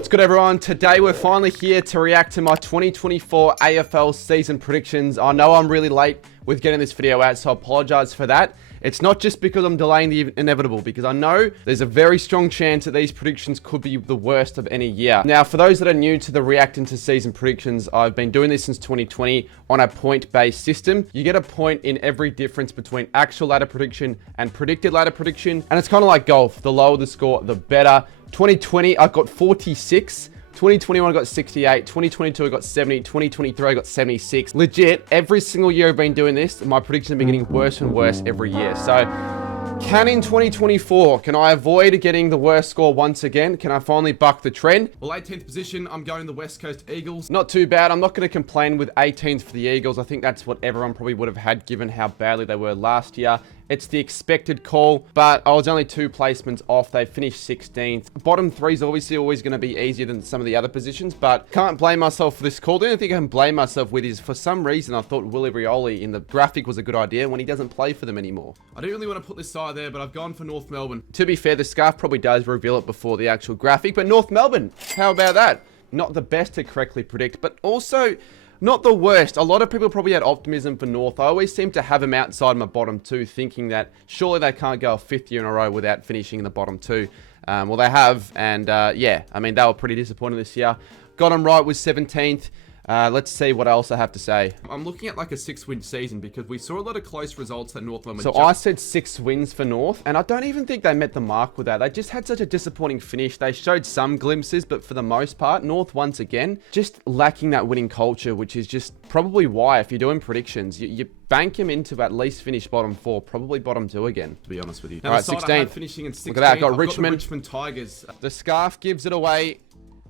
What's good, everyone? Today we're finally here to react to my 2024 AFL season predictions. I know I'm really late with getting this video out, so I apologize for that. It's not just because I'm delaying the inevitable, because I know there's a very strong chance that these predictions could be the worst of any year. Now, for those that are new to the reacting to season predictions, I've been doing this since 2020 on a point-based system. You get a point in every difference between actual ladder prediction and predicted ladder prediction, and it's kind of like golf. The lower the score, the better. 2020, I got 46. 2021, I got 68. 2022, I got 70. 2023, I got 76. Legit, every single year I've been doing this, my predictions have been getting worse and worse every year. So, can in 2024, can I avoid getting the worst score once again? Can I finally buck the trend? Well, 18th position, I'm going the West Coast Eagles. Not too bad. I'm not going to complain with 18th for the Eagles. I think that's what everyone probably would have had given how badly they were last year. It's the expected call, but I was only 2 placements off. They finished 16th. Bottom 3 is obviously always going to be easier than some of the other positions, but can't blame myself for this call. The only thing I can blame myself with is, for some reason, I thought Willie Rioli in the graphic was a good idea when he doesn't play for them anymore. I don't really want to put this side there, but I've gone for North Melbourne. To be fair, the scarf probably does reveal it before the actual graphic, but North Melbourne, how about that? Not the best to correctly predict, but also not the worst. A lot of people probably had optimism for North. I always seem to have them outside my bottom 2, thinking that surely they can't go a 5th year in a row without finishing in the bottom 2. Well, they have, and yeah, I mean, they were pretty disappointed this year. Got them right with 17th. Let's see what else I have to say. I'm looking at like a 6-win season because we saw a lot of close results that North Melbourne. So I said 6 wins for North, and I don't even think they met the mark with that. They just had such a disappointing finish. They showed some glimpses, but for the most part, North once again, just lacking that winning culture, which is just probably why, if you're doing predictions, you bank him into at least finish bottom 4, probably bottom 2 again. To be honest with you. Now, all right, 16th. Finishing in 16th. Look at that, got I've Richmond. Got the Richmond Tigers. The scarf gives it away.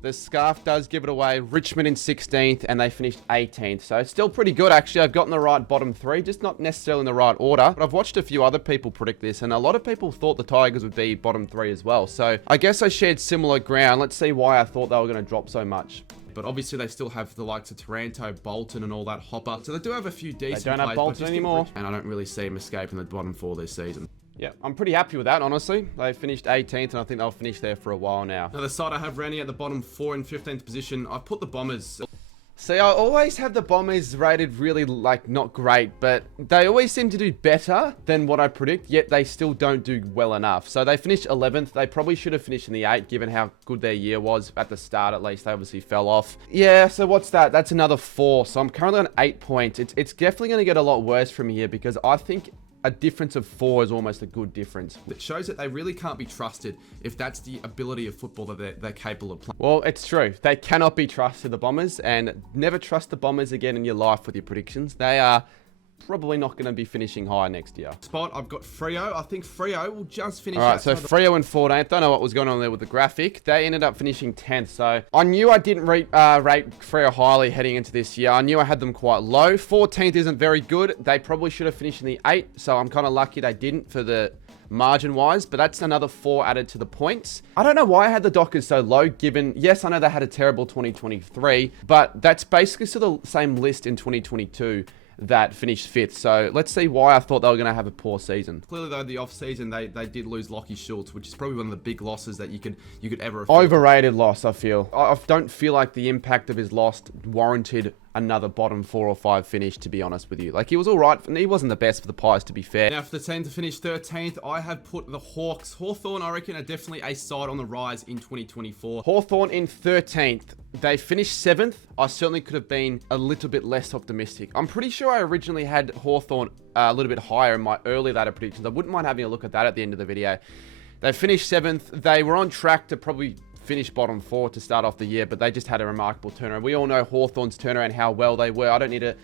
The scarf does give it away. Richmond in 16th, and they finished 18th. So it's still pretty good, actually. I've gotten the right bottom 3, just not necessarily in the right order. But I've watched a few other people predict this, and a lot of people thought the Tigers would be bottom 3 as well. So I guess I shared similar ground. Let's see why I thought they were going to drop so much. But obviously they still have the likes of Taranto, Bolton, and all that hopper. So they do have a few decent They don't have Bolton anymore. And I don't really see them escaping the bottom 4 this season. Yeah, I'm pretty happy with that, honestly. They finished 18th, and I think they'll finish there for a while now. Now, the side I have Randy at the bottom 4 and 15th position, I've put the Bombers. See, I always have the Bombers rated really, like, not great, but they always seem to do better than what I predict, yet they still don't do well enough. So they finished 11th. They probably should have finished in the 8, given how good their year was at the start, at least. They obviously fell off. Yeah, so what's that? That's another 4. So I'm currently on 8 points. It's definitely going to get a lot worse from here, because I think a difference of 4 is almost a good difference. It shows that they really can't be trusted if that's the ability of football that they're capable of playing. Well, it's true. They cannot be trusted, the Bombers, and never trust the Bombers again in your life with your predictions. They are probably not going to be finishing high next year. Spot, I've got Freo. I think Freo will just finish. All right, so Freo and 14th. Don't know what was going on there with the graphic. They ended up finishing 10th. So I knew I didn't rate Freo highly heading into this year. I knew I had them quite low. 14th isn't very good. They probably should have finished in the 8. So I'm kind of lucky they didn't for the margin wise, but that's another 4 added to the points. I don't know why I had the Dockers so low, given, yes, I know they had a terrible 2023, but that's basically still the same list in 2022 that finished 5th. So let's see why I thought they were going to have a poor season. Clearly, though, the off season they did lose Lockie Schultz, which is probably one of the big losses that you could ever afford. Overrated loss, I feel. I don't feel like the impact of his loss warranted another bottom 4 or 5 finish, to be honest with you. Like, he was all right, and he wasn't the best for the Pies, to be fair. Now, for the team to finish 13th, I have put the Hawks. Hawthorn, I reckon, are definitely a side on the rise in 2024. Hawthorn in 13th. They finished 7th. I certainly could have been a little bit less optimistic. I'm pretty sure I originally had Hawthorn a little bit higher in my early ladder predictions. I wouldn't mind having a look at that at the end of the video. They finished 7th. They were on track to probably finish bottom 4 to start off the year, but they just had a remarkable turnaround. We all know Hawthorn's turnaround, how well they were. I don't need to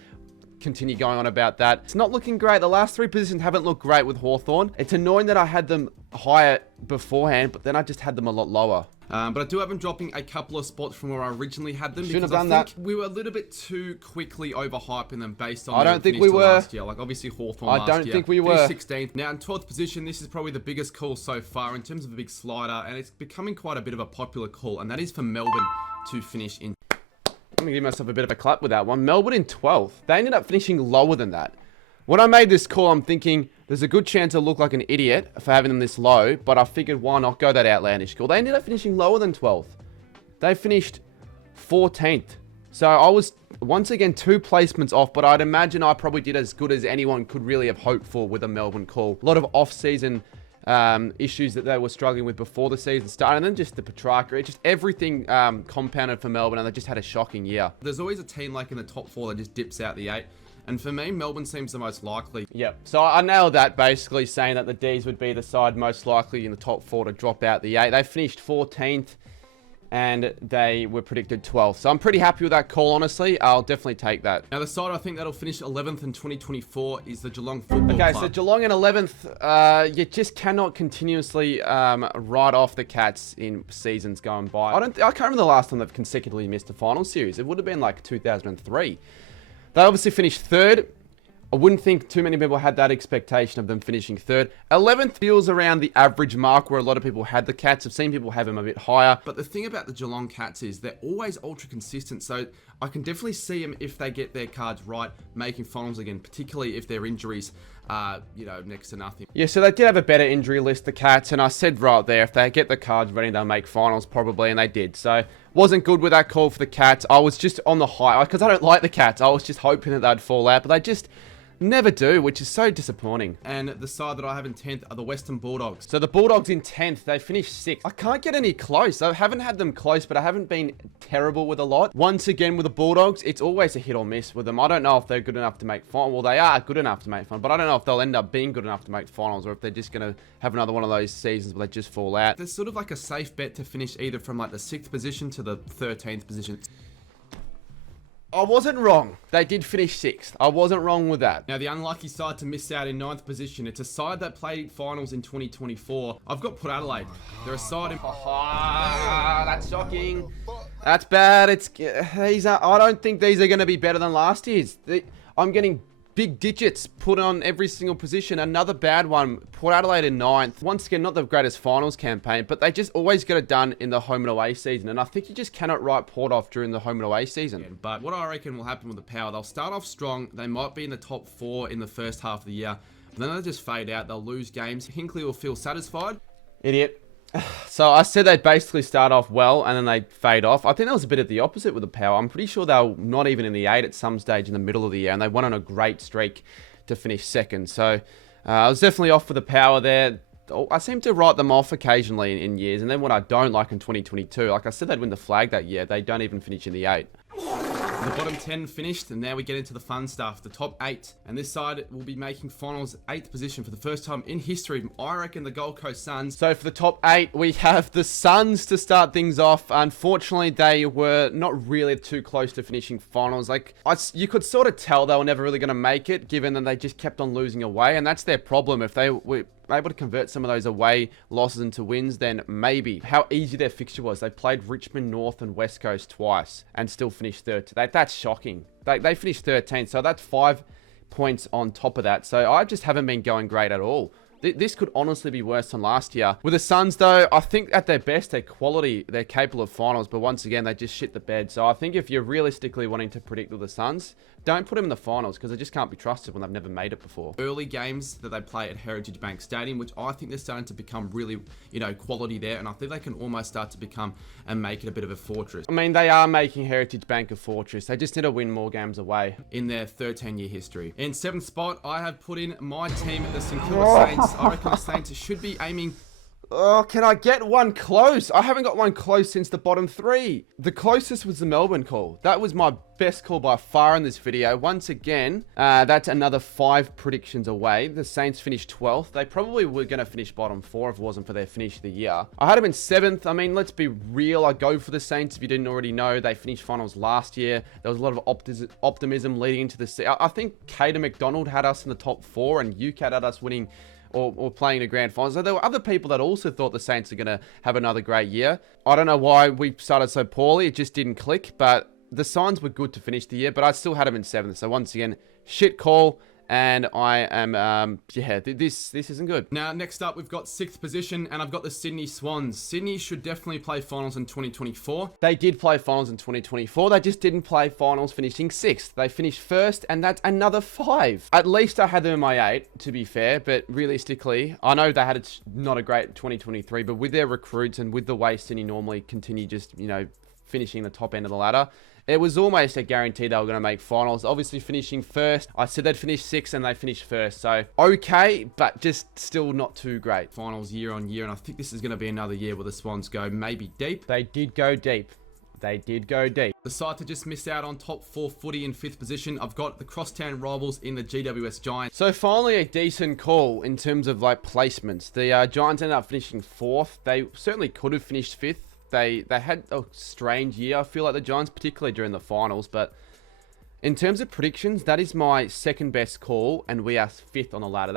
continue going on about that. It's not looking great. The last 3 positions haven't looked great with Hawthorn. It's annoying that I had them higher beforehand, but then I just had them a lot lower. But I do have them dropping a couple of spots from where I originally had them. Shouldn't have because done I think that. we were a little bit too quickly overhyping them based on. I don't think we were last year. Like obviously Hawthorn last year. I don't think we were. 16th. Now in 12th position, this is probably the biggest call so far in terms of a big slider, and it's becoming quite a bit of a popular call, and that is for Melbourne to finish in. I'm going to give myself a bit of a clap with that one. Melbourne in 12th. They ended up finishing lower than that. When I made this call, I'm thinking there's a good chance I look like an idiot for having them this low, but I figured why not go that outlandish call. They ended up finishing lower than 12th. They finished 14th. So I was, once again, 2 placements off, but I'd imagine I probably did as good as anyone could really have hoped for with a Melbourne call. A lot of off-season issues that they were struggling with before the season started, and then just the Petrarca, just everything compounded for Melbourne, and they just had a shocking year. There's always a team like in the top 4 that just dips out the 8. And for me, Melbourne seems the most likely. Yep. So I nailed that, basically saying that the D's would be the side most likely in the top 4 to drop out the 8. They finished 14th. And they were predicted 12th. So I'm pretty happy with that call, honestly. I'll definitely take that. Now, the side I think that'll finish 11th in 2024 is the Geelong Football Club. So Geelong in 11th, you just cannot continuously write off the Cats in seasons going by. I can't remember the last time they've consecutively missed a final series. It would have been like 2003. They obviously finished 3rd. I wouldn't think too many people had that expectation of them finishing 3rd. 11th feels around the average mark where a lot of people had the Cats. I've seen people have them a bit higher. But the thing about the Geelong Cats is they're always ultra consistent. So I can definitely see them, if they get their cards right, making finals again, particularly if their injuries are, next to nothing. Yeah, so they did have a better injury list, the Cats, and I said right there, if they get the cards ready, they'll make finals probably, and they did. So wasn't good with that call for the Cats. I was just on the high, because I don't like the Cats. I was just hoping that they'd fall out, but they just never do, which is so disappointing. And the side that I have in 10th are the Western Bulldogs. So the Bulldogs in 10th, they finished 6th. I can't get any close. I haven't had them close, but I haven't been terrible with a lot. Once again, with the Bulldogs, it's always a hit or miss with them. I don't know if they're good enough to make finals. Well, they are good enough to make finals, but I don't know if they'll end up being good enough to make finals, or if they're just going to have another one of those seasons where they just fall out. There's sort of like a safe bet to finish either from like the 6th position to the 13th position. I wasn't wrong. They did finish 6th. I wasn't wrong with that. Now, the unlucky side to miss out in 9th position, it's a side that played finals in 2024. I've got Port Adelaide. They're a side in... That's shocking. That's bad. I don't think these are going to be better than last year's. I'm getting big digits put on every single position. Another bad one. Port Adelaide in 9th. Once again, not the greatest finals campaign, but they just always get it done in the home and away season. And I think you just cannot write Port off during the home and away season. But what I reckon will happen with the Power, they'll start off strong. They might be in the top 4 in the first half of the year. But then they'll just fade out. They'll lose games. Hinkley will feel satisfied. Idiot. So I said they'd basically start off well and then they'd fade off. I think that was a bit of the opposite with the Power. I'm pretty sure they were not even in the 8 at some stage in the middle of the year, and they went on a great streak to finish 2nd. So I was definitely off for the Power there. I seem to write them off occasionally in years, and then what I don't like in 2022, like I said they'd win the flag that year, they don't even finish in the 8. The bottom 10 finished, and now we get into the fun stuff. The top 8, and this side will be making finals 8th position for the first time in history. I reckon the Gold Coast Suns. So for the top 8, we have the Suns to start things off. Unfortunately, they were not really too close to finishing finals. You could sort of tell they were never really going to make it, given that they just kept on losing away, and that's their problem. If they were able to convert some of those away losses into wins, then maybe. How easy their fixture was. They played Richmond, North, and West Coast twice and still finished 3rd. That's shocking. They finished 13th, so that's 5 points on top of that. So I just haven't been going great at all. This could honestly be worse than last year. With the Suns, though, I think at their best, they're quality. They're capable of finals, but once again, they just shit the bed. So I think if you're realistically wanting to predict with the Suns, don't put them in the finals because they just can't be trusted when they've never made it before. Early games that they play at Heritage Bank Stadium, which I think they're starting to become really, quality there. And I think they can almost start to become and make it a bit of a fortress. I mean, they are making Heritage Bank a fortress. They just need to win more games away. In their 13-year history. In 7th spot, I have put in my team, the St Kilda Saints. I reckon the Saints should be aiming... Oh, can I get one close? I haven't got one close since the bottom 3. The closest was the Melbourne call. That was my best call by far in this video. Once again, that's another 5 predictions away. The Saints finished 12th. They probably were going to finish bottom 4 if it wasn't for their finish of the year. I had them in 7th. I mean, let's be real. I go for the Saints. If you didn't already know, they finished finals last year. There was a lot of optimism leading into the... I think Caden McDonald had us in the top 4 and UCAT had us winning... Or playing a grand final. So there were other people that also thought the Saints are going to have another great year. I don't know why we started so poorly. It just didn't click. But the signs were good to finish the year. But I still had them in 7th. So once again, shit call. And I am, this isn't good. Now, next up, we've got 6th position, and I've got the Sydney Swans. Sydney should definitely play finals in 2024. They did play finals in 2024. They just didn't play finals finishing 6th. They finished 1st, and that's another 5. At least I had them in my 8, to be fair, but realistically, I know they had not a great 2023, but with their recruits and with the way Sydney normally continue just, finishing the top end of the ladder. It was almost a guarantee they were going to make finals. Obviously finishing first. I said they'd finish 6th and they finished first. So okay, but just still not too great. Finals year on year, and I think this is going to be another year where the Swans go maybe deep. They did go deep. They did go deep. The side to just miss out on top 4 footy in 5th position. I've got the crosstown rivals in the GWS Giants. So finally a decent call in terms of like placements. The Giants ended up finishing 4th. They certainly could have finished 5th. They had a strange year, I feel like, the Giants, particularly during the finals. But in terms of predictions, that is my second best call, and we are 5th on the ladder.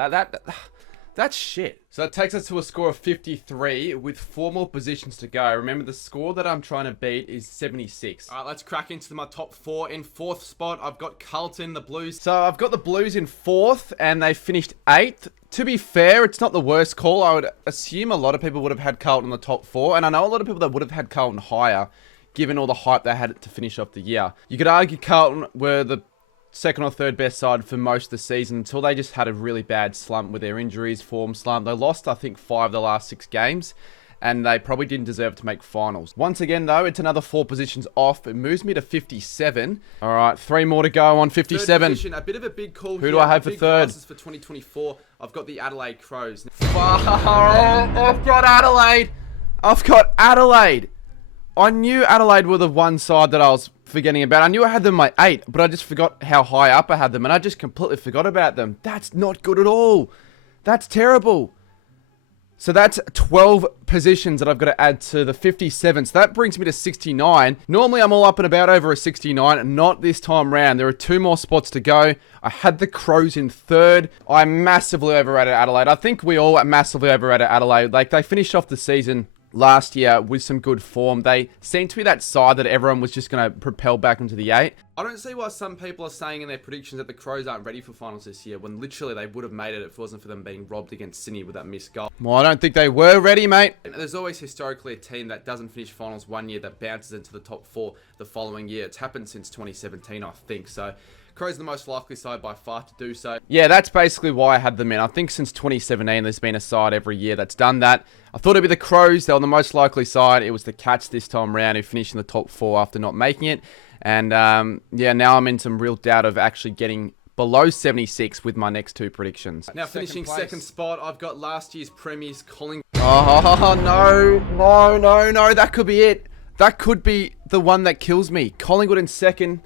That's shit. So that takes us to a score of 53 with 4 more positions to go. Remember, the score that I'm trying to beat is 76. All right, let's crack into my top 4. In 4th spot, I've got Carlton, the Blues. So I've got the Blues in 4th, and they finished 8th. To be fair, it's not the worst call. I would assume a lot of people would have had Carlton in the top 4, and I know a lot of people that would have had Carlton higher, given all the hype they had to finish off the year. You could argue Carlton were the second or third best side for most of the season until they just had a really bad slump with their injuries, form slump. They lost, I think, 5 of the last 6 games, and they probably didn't deserve to make finals. Once again, though, it's another 4 positions off. It moves me to 57. All right, 3 more to go on 57. Third position, a bit of a big call. Who do I have for third? For 2024, I've got the Adelaide Crows. I've got Adelaide. I've got Adelaide. I knew Adelaide were the one side that I was forgetting about. I knew I had them my 8, but I just forgot how high up I had them, and I just completely forgot about them. That's not good at all. That's terrible. So that's 12 positions that I've got to add to the 57. So that brings me to 69. Normally I'm all up and about over a 69. Not this time round. There are 2 more spots to go. I had the Crows in 3rd. I massively overrated Adelaide. I think we all massively overrated Adelaide. Like, they finished off the season last year with some good form. They seemed to be that side that everyone was just going to propel back into the 8. I don't see why some people are saying in their predictions that the Crows aren't ready for finals this year, when literally they would have made it if it wasn't for them being robbed against Sydney with that missed goal. Well, I don't think they were ready, mate. And there's always historically a team that doesn't finish finals one year that bounces into the top 4 the following year. It's happened since 2017, I think. So Crows are the most likely side by far to do so. Yeah, that's basically why I had them in. I think since 2017, there's been a side every year that's done that. I thought it'd be the Crows. They were the most likely side. It was the Cats this time around who finished in the top 4 after not making it. And yeah, now I'm in some real doubt of actually getting below 76 with my next 2 predictions. Now finishing second spot, I've got last year's premiers Collingwood. Oh, no. That could be it. That could be the one that kills me. Collingwood in second.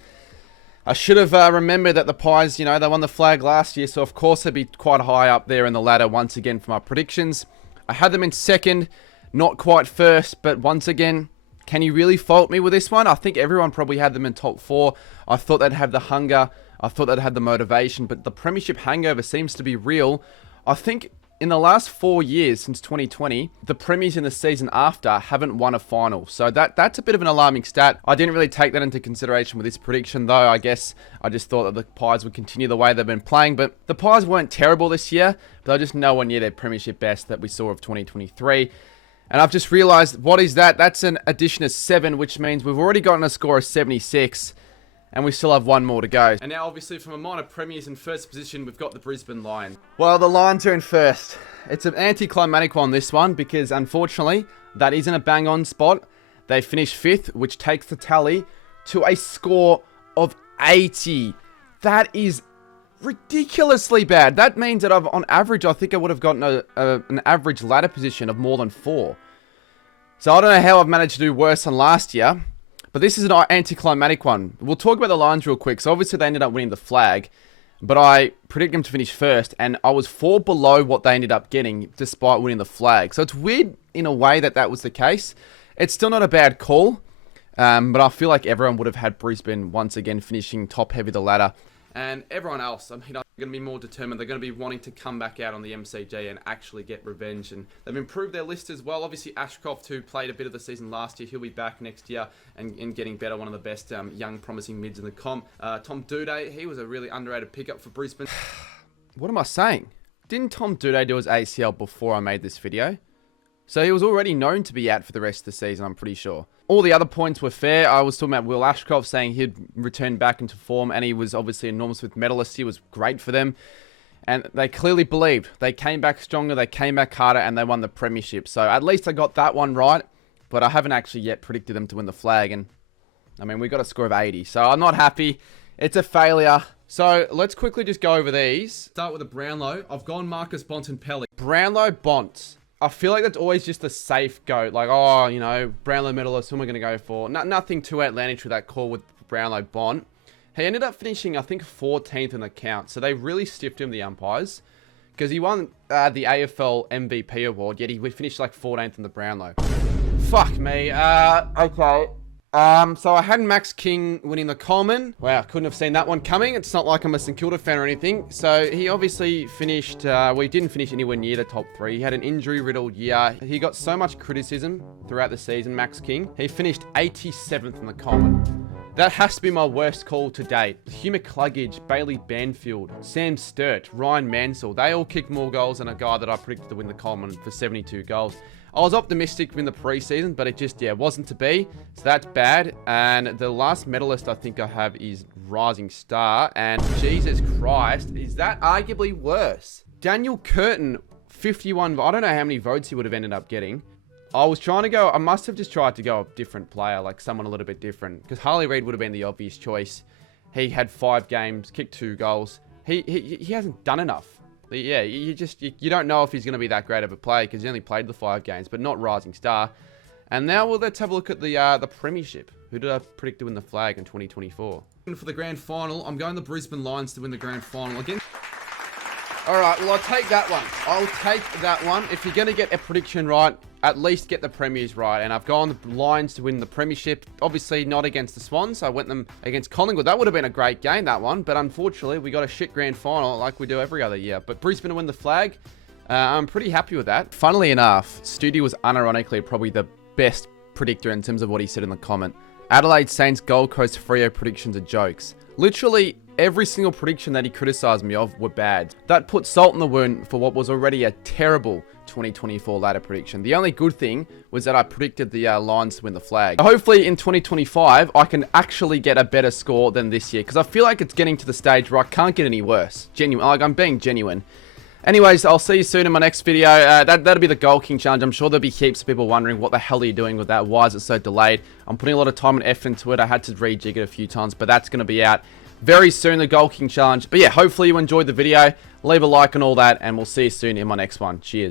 I should have remembered that the Pies, you know, they won the flag last year, so of course they'd be quite high up there in the ladder once again for my predictions. I had them in second, not quite first, but once again, can you really fault me with this one? I think everyone probably had them in top 4. I thought they'd have the hunger. I thought they'd have the motivation, but the premiership hangover seems to be real. I think in the last 4 years since 2020, the premiers in the season after haven't won a final. So that's a bit of an alarming stat. I didn't really take that into consideration with this prediction, though. I guess I just thought that the Pies would continue the way they've been playing. But the Pies weren't terrible this year, but they're just nowhere near their premiership best that we saw of 2023. And I've just realised, what is that? That's an addition of 7, which means we've already gotten a score of 76. And we still have 1 more to go. And now, obviously, from a minor premiers in first position, we've got the Brisbane Lions. Well, the Lions are in first. It's an anticlimactic one, this one, because unfortunately, that isn't a bang-on spot. They finished 5th, which takes the tally to a score of 80. That is ridiculously bad. That means that on average, I think I would have gotten an average ladder position of more than 4. So I don't know how I've managed to do worse than last year. But this is an anticlimactic one. We'll talk about the Lions real quick. So obviously they ended up winning the flag, but I predicted them to finish first, and I was 4 below what they ended up getting despite winning the flag. So it's weird in a way that was the case. It's still not a bad call, but I feel like everyone would have had Brisbane once again finishing top heavy the ladder. And everyone else, I mean, are going to be more determined. They're going to be wanting to come back out on the MCG and actually get revenge. And they've improved their list as well. Obviously, Ashcroft, who played a bit of the season last year, he'll be back next year and getting better. One of the best young, promising mids in the comp. Tom Doedee, he was a really underrated pickup for Brisbane. What am I saying? Didn't Tom Doedee do his ACL before I made this video? So he was already known to be out for the rest of the season, I'm pretty sure. All the other points were fair. I was talking about Will Ashcroft saying he'd return back into form, and he was obviously a Norm Smith medalist. He was great for them. And they clearly believed. They came back stronger, they came back harder, and they won the premiership. So at least I got that one right, but I haven't actually yet predicted them to win the flag. And I mean, we got a score of 80, so I'm not happy. It's a failure. So let's quickly just go over these. Start with a Brownlow. I've gone Marcus Bontempelli. Brownlow Bont. I feel like that's always just a safe go. Like, oh, you know, Brownlow medalist, who am I going to go for? Nothing too outlandish with that call with Brownlow Bont. He ended up finishing, I think, 14th in the count. So they really stiffed him, the umpires. Because he won the AFL MVP award, yet he finished like 14th in the Brownlow. Fuck me. Okay. So I had Max King winning the Coleman. Wow, couldn't have seen that one coming. It's not like I'm a St Kilda fan or anything. So he obviously finished, well, he didn't finish anywhere near the top 3. He had an injury-riddled year. He got so much criticism throughout the season, Max King. He finished 87th in the Coleman. That has to be my worst call to date. Hugh McCluggage, Bailey Banfield, Sam Sturt, Ryan Mansell. They all kicked more goals than a guy that I predicted to win the Coleman for 72 goals. I was optimistic in the preseason, but it just, wasn't to be. So that's bad. And the last medalist I think I have is Rising Star. And Jesus Christ, is that arguably worse? Daniel Curtin, 51. I don't know how many votes he would have ended up getting. I was trying to go, I must have just tried to go a different player, like someone a little bit different. Because Harley Reid would have been the obvious choice. He had 5 games, kicked 2 goals. He hasn't done enough. Yeah, you don't know if he's going to be that great of a player because he only played the 5 games, but not Rising Star. And now let's have a look at the Premiership. Who did I predict to win the flag in 2024? For the grand final, I'm going the Brisbane Lions to win the grand final again. All right, well, I'll take that one. I'll take that one. If you're going to get a prediction right, at least get the Premiers right. And I've gone the Lions to win the Premiership. Obviously, not against the Swans. I went them against Collingwood. That would have been a great game, that one. But unfortunately, we got a shit grand final like we do every other year. But Brisbane to win the flag, I'm pretty happy with that. Funnily enough, Studi was unironically probably the best predictor in terms of what he said in the comment. Adelaide Saints Gold Coast Freo predictions are jokes. Literally, every single prediction that he criticised me of were bad. That put salt in the wound for what was already a terrible 2024 ladder prediction. The only good thing was that I predicted the Lions to win the flag. Hopefully in 2025, I can actually get a better score than this year because I feel like it's getting to the stage where I can't get any worse. Genuine, like I'm being genuine. Anyways, I'll see you soon in my next video. That'll be the Goal King Challenge. I'm sure there'll be heaps of people wondering what the hell are you doing with that? Why is it so delayed? I'm putting a lot of time and effort into it. I had to rejig it a few times, but that's going to be out very soon, the Goal King Challenge. But yeah, hopefully you enjoyed the video. Leave a like and all that, and we'll see you soon in my next one. Cheers.